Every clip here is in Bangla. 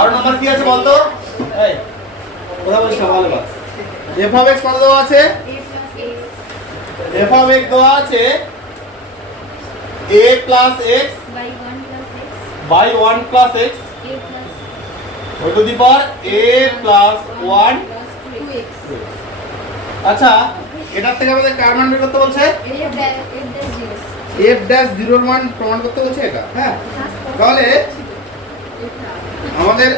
বারো নম্বর কি আছে বলতো? এই কথা বলছি না ভালো বাস। এফ অফ এক্স কত দেওয়া আছে? এফ অফ এক্স দেওয়া আছে a plus x by one plus x ওই to the power a plus one আচ্ছা এটার থেকে আমাদের কার মান বের করতে বলছে? এফ ড্যাশ জিরোর মান প্রমাণ করতে বলছে এটা হ্যাঁ? তাহলে আমাদের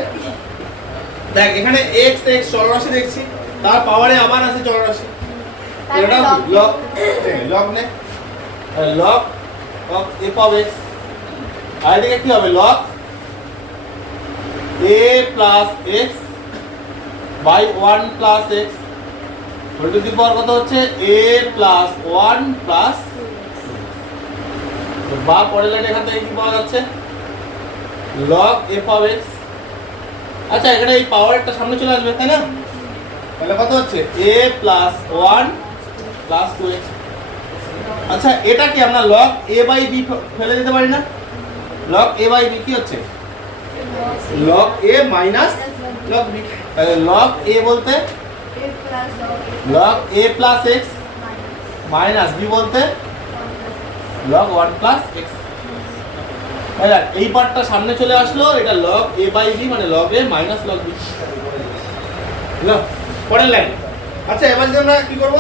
দেখ এখানে এক্স এক্স চলরাশি দেখছি তার পাওয়ারে আবার আছে চলরাশি। এটা লগ লগ নে। Log of f of x আর এদিকে কি হবে? Log a plus x by one plus x whole to the power কত হচ্ছে? এ প্লাস ওয়ান প্লাস বা পরের লাইন এখান থেকে কি পাওয়া যাচ্ছে? লগ এফ অফ এক্স আচ্ছা এখানে এই পাওয়ারটা সামনে চলে আসবে, তাই না? তাহলে কত হচ্ছে? A plus one plus two x আচ্ছা এটা কি আমরা লগ এ বাই বি ফেলে দিতে পারি না? লগ এ বাই বি কি হচ্ছে? Log a minus log b তাহলে লগ এ বলতে? Log a plus x minus b বলতে? লগ ওয়ান প্লাস এক্স এই পার্টটা সামনে চলে আসলো, এটা লগ এ বাই বি মানে log a minus log b পরের লাইন আচ্ছা এবার যদি আমরা কি করব?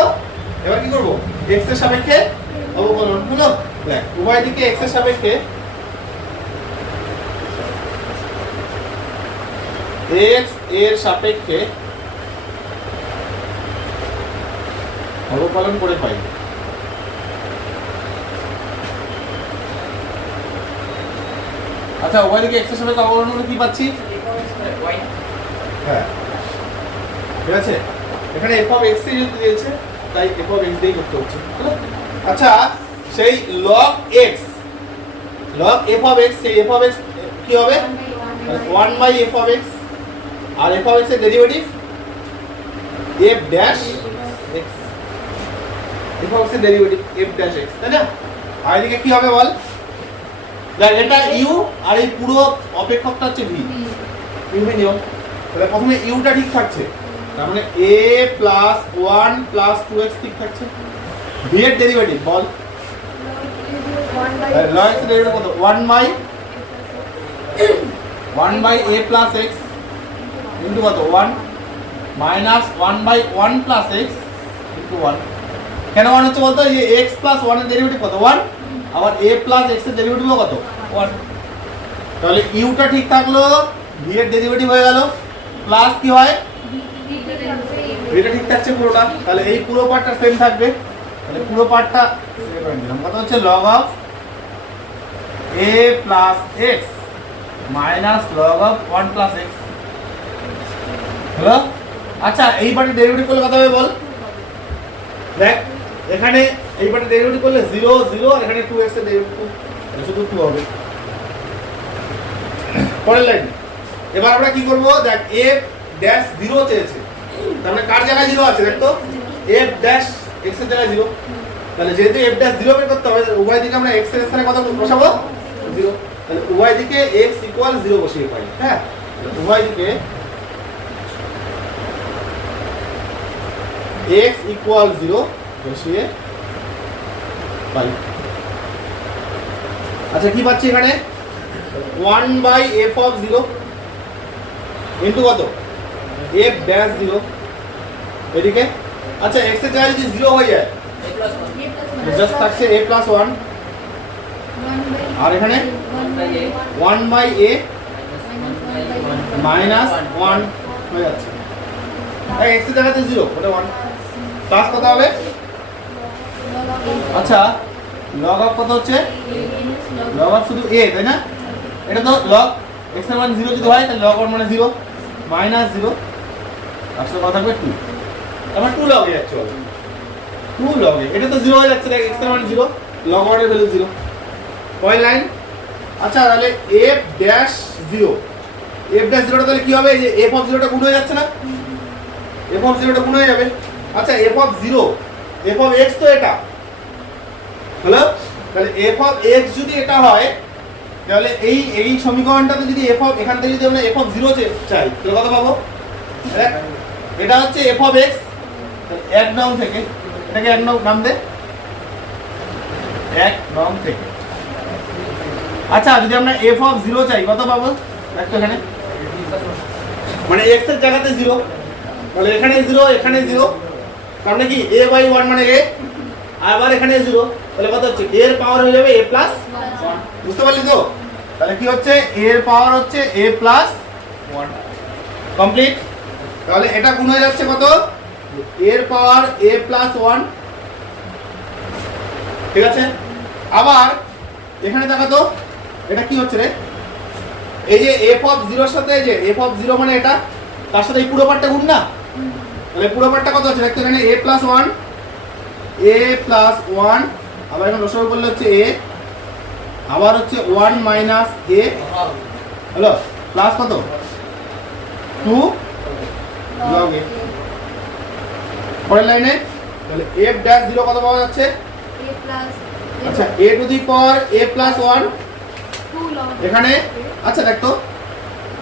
এবার কি করব? এক্সের সাপেক্ষে অবকলন হলো দেখ, উভয় দিকে এক্সের সাপেক্ষে এক্সের সাপেক্ষে অবকলন করে পাই আচ্ছা উভয় দিকে এক্সের সাপেক্ষে অবকলন কি পাচ্ছি? হ্যাঁ। ঠিক আছে? এখানে এফ অফ এক্স যেহেতু দিয়েছে, তাই এফ অফ এক্স দিয়েই করতে হচ্ছে। আচ্ছা সেই log x f of x সেই এফ অফ এক্স কি হবে? One by f of x R F of এক্সের derivative f dash x f of এক্সের ডেরিভেটিভ এফ ড্যাশ এক্স তাই না? আর এদিকে কি হবে বল? এটা ইউ আর এই পুরো অপেক্ষকটা হচ্ছে ভি। ইউভি তাহলে প্রথমে ইউটা ঠিক থাকছে। তার মানে a plus one plus two x ঠিক থাকছে। ভি এর ডেরিভেটিভ বল। এক্স ডেরিভেটিভ কত? One by one by a plus x into কত? One minus one by one plus x into one. কেন ওয়ান হচ্ছে বলতো? এই এক্স প্লাস ওয়ানের ডেরিভেটিভ কত? ওয়ান। আবার এ প্লাস এক্সের ডেরিভেটিভও কত? ওয়ান তাহলে ইউটা ঠিক থাকল ভি এর ডেরিভেটিভ হয়ে গেল প্লাস কি হয়? এটা ঠিক থাকছে পুরোটা। তাহলে এই পুরো পার্টটা সেম থাকবে। তাহলে পুরো পার্টটা কত হচ্ছে log of a plus x minus log of one plus x hello আচ্ছা এই পার্টে ডেরিভেটিভ করলে কত হবে বল? দেখ এখানে এই পার্টে ডেরিভেটিভ করলে জিরো জিরো আর এখানে টু এক্সের ডেরিভেটিভ শুধু টু হবে। পরের লাইন এবার আমরা কি করব? দেখ এফ ড্যাশ জিরো চেয়েছে। তার মানে কার জায়গায় জিরো আছে, দেখ তো? এফ ড্যাশ এক্সের জায়গায় জিরো তাহলে যেহেতু এফ ড্যাশ জিরো বের করতে হবে উভয় দিকে আমরা এক্সের স্থানে কত বসাবো? জিরো তাহলে উভয় দিকে এক্স ইকুয়াল জিরো বসিয়ে পাই হ্যাঁ? তাহলে উভয় দিকে এক্স ইকুয়াল জিরো বসিয়ে আচ্ছা কি পাচ্ছি এখানে? One by f of zero into কত? এফ ড্যাশ জিরো এদিকে? আচ্ছা এক্সের জায়গায় যদি জিরো হয়ে যায় জাস্ট থাকছে এ প্লাস ওয়ান আর এখানে? One by a minus one হয়ে যাচ্ছে। এক্সের জায়গাতে জিরো ওটা ওয়ান প্লাস কত হবে? আচ্ছা লগ অফ কত হচ্ছে? লগ অফ শুধু এ তাই না? এটা তো লগ এক্সের মান জিরো যদি হয়, তাহলে লগ ওয়ান মানে জিরো মাইনাস জিরো আসলে কথা থাকবে টু আমার টু লগ এ যাচ্ছে টু লগ এ, এটা তো জিরো হয়ে যাচ্ছে, দেখ এক্সের মান জিরো লগ ওয়ানের ভ্যালু জিরো পয়েন্ট লাইন আচ্ছা তাহলে f dash zero f dash জিরোটা তাহলে কি হবে? যে এফ অফ জিরোটা গুণ হয়ে যাচ্ছে না? এফ অফ জিরোটা গুণ হয়ে যাবে। আচ্ছা f of zero f of x তো এটা। হ্যালো তাহলে এফ অফ এক্স যদি এটা হয়, তাহলে এই এই সমীকরণটাতে যদি এফ অফ এখান থেকে যদি আমরা এফ অফ জিরো চাই, তাহলে কত পাবো? এটা হচ্ছে এফ অফ এক্স এক নং থেকে, এটাকে এক নং নাম দে। এক নং থেকে। আচ্ছা যদি আমরা এফ অফ জিরো চাই, কত পাবো? দেখ এখানে। মানে এক্সের জায়গাতে জিরো তাহলে এখানে জিরো এখানে জিরো তার মানে কি? এ বাই ওয়ান মানে এ আবার এখানে জিরো তাহলে কত হচ্ছে? এর পাওয়ার হয়ে যাবে এ প্লাস বুঝতে পারলি তো? তাহলে কি হচ্ছে? এর পাওয়ার হচ্ছে এ প্লাস ওয়ান কমপ্লিট তাহলে এটা গুণ হয়ে যাচ্ছে কত? এর পাওয়ার এ প্লাস ওয়ান ঠিক আছে? আবার এখানে দেখা তো, এটা কি হচ্ছে রে? এই যে এফ অফ জিরোর সাথে যে এফ অফ জিরো মানে এটা, তার সাথে এই পুরো পার্টটা গুণ না? তাহলে পুরো পার্টটা কত হচ্ছে? দেখতে এখানে a plus one a plus one আবার এখানে রসগোল করলে হচ্ছে এ আবার হচ্ছে ওয়ান মাইনাস এ হলো প্লাস কত? টু লগ এ পরের লাইনে তাহলে এফ ড্যাশ জিরো কত পাওয়া যাচ্ছে? আচ্ছা a to the power a plus one এখানে আচ্ছা দেখ তো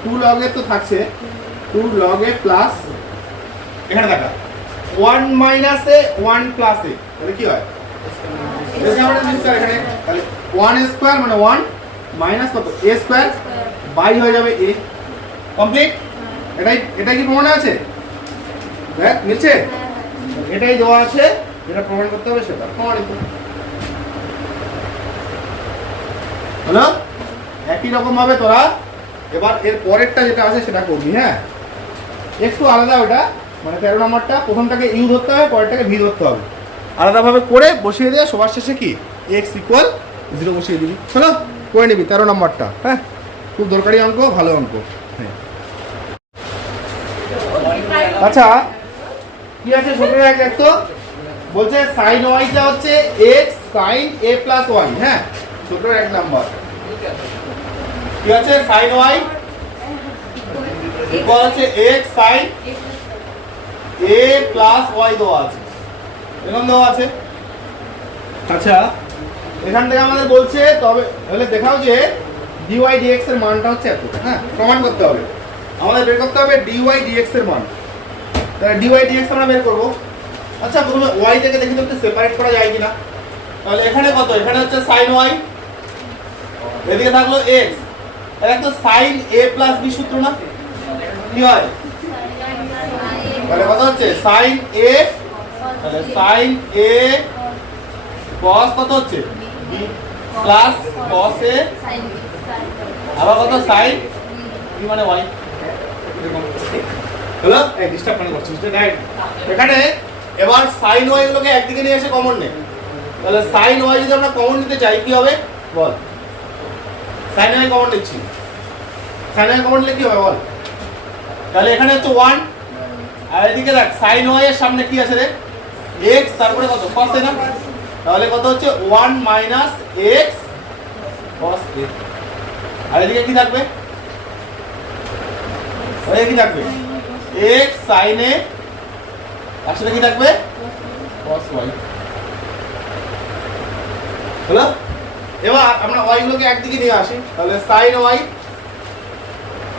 টু লগ এ তো থাকছে। টু লগ এ প্লাস এখানে দেখা। ওয়ান মাইনাস ওয়ান প্লাস তাহলে কি হয়? এখানে তাহলে ওয়ান স্কোয়ার মানে ওয়ান মাইনাস কত? এ স্কোয়ার বাই হয়ে যাবে এ কমপ্লিট এটাই এটাই কি প্রমাণ আছে? দেখ মিলছে? এটাই দেওয়া আছে যেটা প্রমাণ করতে হবে সেটা। প্রমাণিত হলো একই রকম ভাবে তোরা এবার এর পরেরটা যেটা আছে সেটা করবি হ্যাঁ? একটু আলাদা ওটা। মানে তেরো নম্বরটা, প্রথমটাকে ইউ ধরতে হবে, পরেরটাকে ভি ধরতে হবে। আলাদাভাবে করে বসিয়ে দিয়ে সবার শেষে কি? এক্স ইকুয়াল জিরো বসিয়ে দিবি। চলো করে নিবি তেরো নম্বরটা হ্যাঁ? খুব দরকারি অঙ্ক, ভালো অঙ্ক হ্যাঁ। আচ্ছা কি আছে ছোট এক দেখ তো? বলছে সাইন ওয়াইটা হচ্ছে x sine a plus y হ্যাঁ? ছোট এক নাম্বার। কি আছে? সাইন ওয়াই ইকুয়াল হচ্ছে x sine a plus y দেওয়া আছে। এরকম দেওয়া আছে। আচ্ছা এখান থেকে আমাদের বলছে, তবে তাহলে দেখাও যে ডিওয়াই ডিএক্স এর মানটা হচ্ছে এত। হ্যাঁ প্রমাণ করতে হবে। আমাদের বের করতে হবে ডিওয়াই ডিএক্স এর মান। তাহলে ডিওয়াই ডিএক্স আমরা বের করব। আচ্ছা প্রথমে ওয়াই থেকে দেখি তো সেপারেট করা যায় কিনা। তাহলে এখানে কত? এখানে হচ্ছে সাইন ওয়াই এদিকে থাকল এক্স এটা তো সাইন এ প্লাস বি সূত্র না? কি হয়? তাহলে কত হচ্ছে? সাইন এ তাহলে সাইন এ cos কত হচ্ছে? বি প্লাস cos এ আবার কত? সাইন বি মানে ওয়াই হলো? এই ডিস্টার্ব মানে করছিস রাইট এখানে এবার সাইন ওয়াই গুলোকে একদিকে নিয়ে এসে কমন নে তাহলে সাইন ওয়াই যদি আমরা কমন নিতে চাই কি হবে? বল। সাইন ওয়াই কমন নিচ্ছি। সাইন ওয়াই কমন নিলে কি হবে? বল। তাহলে এখানে হচ্ছে ওয়ান আর এদিকে দেখ সাইন ওয়াই এর সামনে কি আছে রে? এক্স তারপরে কত? এ না? তাহলে কত হচ্ছে? ওয়ান মাইনাস এক্স এ আর এদিকে কি থাকবে? কি থাকবে? এক্স সাইন এ তার সাথে কি থাকবে? cos y হলো? এবার আমরা y গুলোকে একদিকে নিয়ে আসি। তাহলে সাইন y,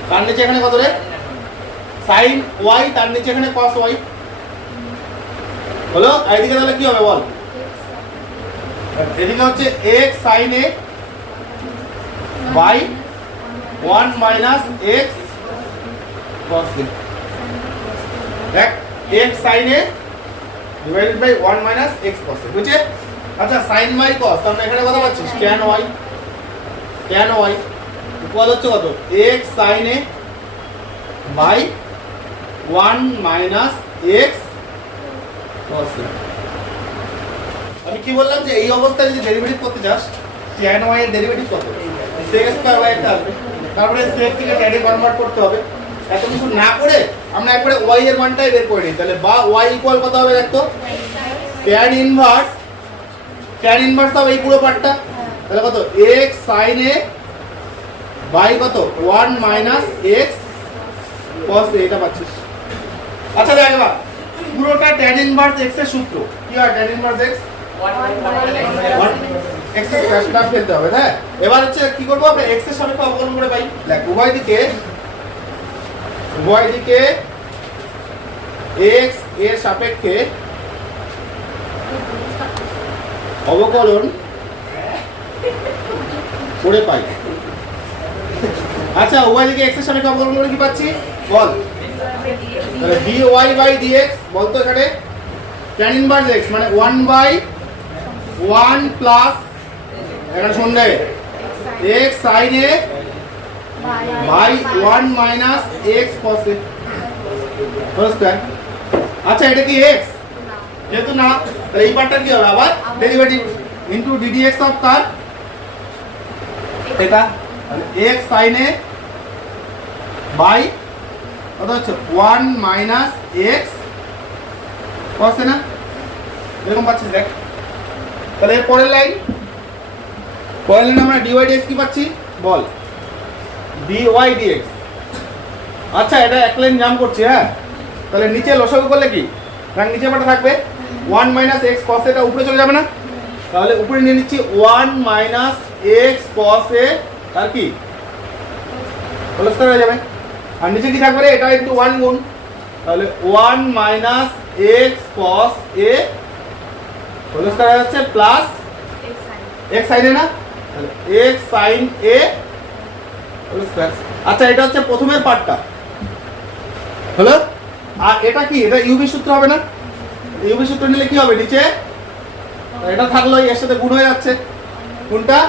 তার নিচে এখানে কত রে? সাইন y তার নিচে এখানে cos y হলো? এদিকে তাহলে কি হবে বল? এদিকে হচ্ছে x sin a by 1 minus x cos a দেখ, x sin a divided by 1 minus x cos a বুঝছে? আচ্ছা y cos তার মানে এখানে কথা পাচ্ছিস tan y tan y equal হচ্ছে কত? x sin a by 1 minus cos আমি কি বললাম যে এই অবস্থায় যদি ডেরিভেটিভ করতে চাস, tan y এর ডেরিভেটিভ কত? sec স্কয়ার y একটা তারপরে sec থেকে এ কনভার্ট করতে হবে। এত কিছু না করে আমরা একবারে y এর মানটাই বের করে নিই। তাহলে বা y ইকুয়াল কত হবে দেখতো? tan ইনভার্স tan ইনভার্স হবে এই পুরো পার্টটা তাহলে কত? x sin a বাই কত? 1 মাইনাস cos a এটা পাচ্ছিস। আচ্ছা দেখ এবার। পুরোটা tan ইনভার্স x এর সূত্র। কি হয় tan inverse x? 1 x x square ফেলতে হবে হ্যাঁ? এবার হচ্ছে কি করব আমরা? এক্সের সাপেক্ষে অবকলন করে পাই। দেখ, উভয় দিকে উভয় দিকে এক্সের সাপেক্ষে অবকলন করে পাই। আচ্ছা উভয় দিকে এক্সের সাপেক্ষে অবকলন করে কি পাচ্ছি? বল। তাহলে ডি ওয়াই বাই ডিএক্স বলতো এখানে? ট্যান ইনভার্স এক্স মানে ওয়ান বাই ওয়ান প্লাস এখানে শুনলে? X sine a by one minus x cos a আচ্ছা এটা কি এক্স যেহেতু না, তাহলে এই পার্টটা কি হবে? আবার derivative into d d x of কার? এটা এক্স সাইন এ বাই কত হচ্ছে ওয়ান মাইনাস এক্স কস না এরকম পাচ্ছিস দেখ। তাহলে এর পরের লাইন পরের লাইন আমরা ডিওয়াই ডিএক্স কি পাচ্ছি? বল। ডিওয়াই ডিএক্স আচ্ছা এটা এক লাইন জাম করছি হ্যাঁ? তাহলে নিচে লসাগু করলে কি? কারণ নিচে পাটা থাকবে। ওয়ান মাইনাস এক্স কস এটা উপরে চলে যাবে না? তাহলে উপরে নিয়ে নিচ্ছি one minus x cos a আর কি? হয়ে যাবে। আর নিচে কি থাকবে এটা একটু ওয়ান গুণ। তাহলে one minus x cos a যাচ্ছে প্লাস এক্স সাইনে না? তাহলে এক্স সাইন এ আচ্ছা এটা হচ্ছে প্রথমের পার্টটা। হলো? আর এটা কি? এটা ইউবি সূত্র হবে না? ইউবি সূত্র নিলে কি হবে নিচে? এটা থাকল এর সাথে গুণ হয়ে যাচ্ছে। কোনটা?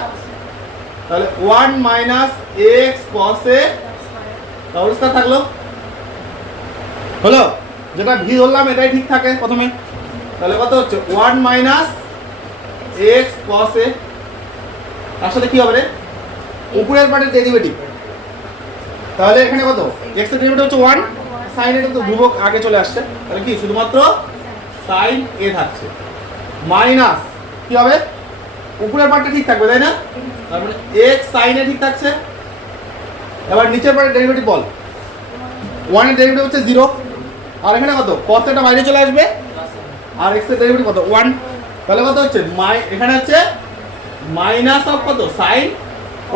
তাহলে one minus x cos a অবস্থা থাকল। হলো, যেটা ভি ধরলাম, এটাই ঠিক থাকে প্রথমে। তাহলে কত হচ্ছে? One minus x cos a. তার সাথে কি হবে রে? উপরের পার্টের ডেরিভেটিভ। তাহলে এখানে কত? এক্সের ডেরিভেটিভ হচ্ছে ওয়ান। সাইন এটা তো ধ্রুবক আগে চলে আসছে। তাহলে কি? শুধুমাত্র সাইন এ থাকছে। মাইনাস কি হবে? উপরের পার্টটা ঠিক থাকবে, তাই না? তার মানে এক্স সাইন ঠিক থাকছে। এবার নিচের পার্টের ডেরিভেটিভ বল। ওয়ানের ডেরিভেটিভ হচ্ছে জিরো আর এখানে কত? কস এটা বাইরে চলে আসবে। আর এক্সের ডেরিভেটিভ কত? ওয়ান তাহলে কত হচ্ছে? মাই এখানে হচ্ছে মাইনাস অফ কত? সাইন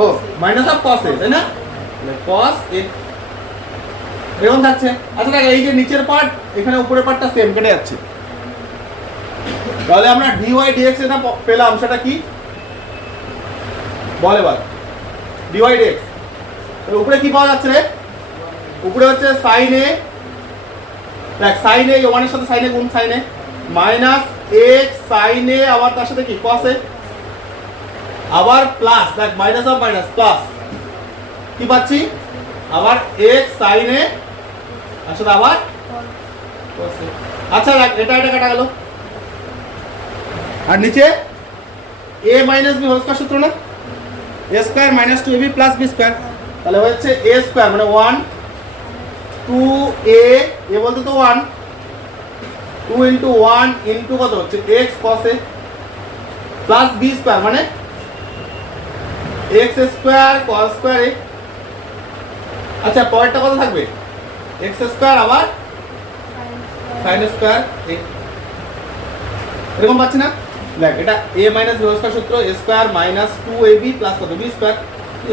ও মাইনাস অফ কস তাই না? কস এরকম থাকছে। আচ্ছা দেখ, এই যে নিচের পার্ট এখানে উপরের পার্টটা সেম কেটে যাচ্ছে। তাহলে আমরা ডিওয়াই ডিএক্স এটা পেলাম, সেটা কি? বলে বল ডিওয়াই ডিএক্স উপরে কি পাওয়া যাচ্ছে রে? উপরে হচ্ছে সাইন এ দেখ সাইন এ ওয়ানের সাথে সাইন এ গুণ sine a minus x sine a আবার তার সাথে কি? কস এ আবার প্লাস দেখ মাইনাস অফ মাইনাস প্লাস কি পাচ্ছি? আবার এক্স সাইন এ সাথে আবার। আচ্ছা দেখ, এটা এটা কাটা গেল। আর নিচে? A minus b whole square সূত্র না? A square minus two a b plus b square তাহলে হচ্ছে এ স্কোয়ার মানে ওয়ান টু এ এ বলতে তো one two into one into কত হচ্ছে? X cos a plus b square মানে x square cos square a আচ্ছা পরেরটা কত থাকবে? এক্স স্কোয়ার আবার সাইন স্কোয়ার এ এরকম পাচ্ছি না? দেখ, এটা এ মাইনাস বি স্কয়ার সূত্র a square minus two a b plus কত? B square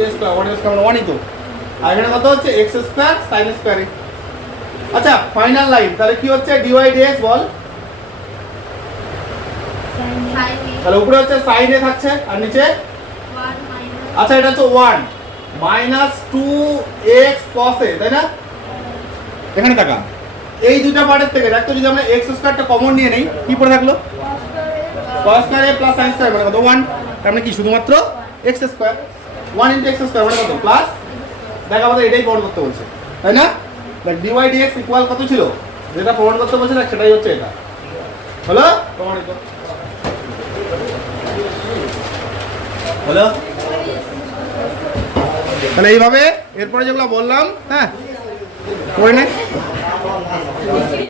a square one square ওয়ানই তো আর এখানে কত হচ্ছে? এক্স স্কয়ার সাইন স্কয়ার আচ্ছা ফাইনাল লাইন তাহলে কি হচ্ছে? ডিওয়াই ডিএক্স বল। তাহলে উপরে হচ্ছে সাইন এ থাকছে আর নিচে? আচ্ছা এটা হচ্ছে one minus two x cos a তাই না? এখানে টাকা। এই দুটা পার্টের থেকে দেখ তো যদি আমরা এক্স স্কয়ারটা কমন নিয়ে নেই কি পড়ে থাকল? Cos স্কয়ার এ প্লাস sin স্কয়ার মানে কত? 1 তার মানে কি শুধুমাত্র x square 1 into x square মানে কত? প্লাস দেখ আমাদের এটাই প্রমাণ করতে বলছে। তাই না? দেখ dy dx ইকুয়াল কত ছিল? যেটা প্রমাণ করতে বলছে, দেখ সেটাই হচ্ছে এটা। হলো? প্রমাণিত হলো? তাহলে এইভাবে, এরপরে যেগুলো বললাম হ্যাঁ? করে নে।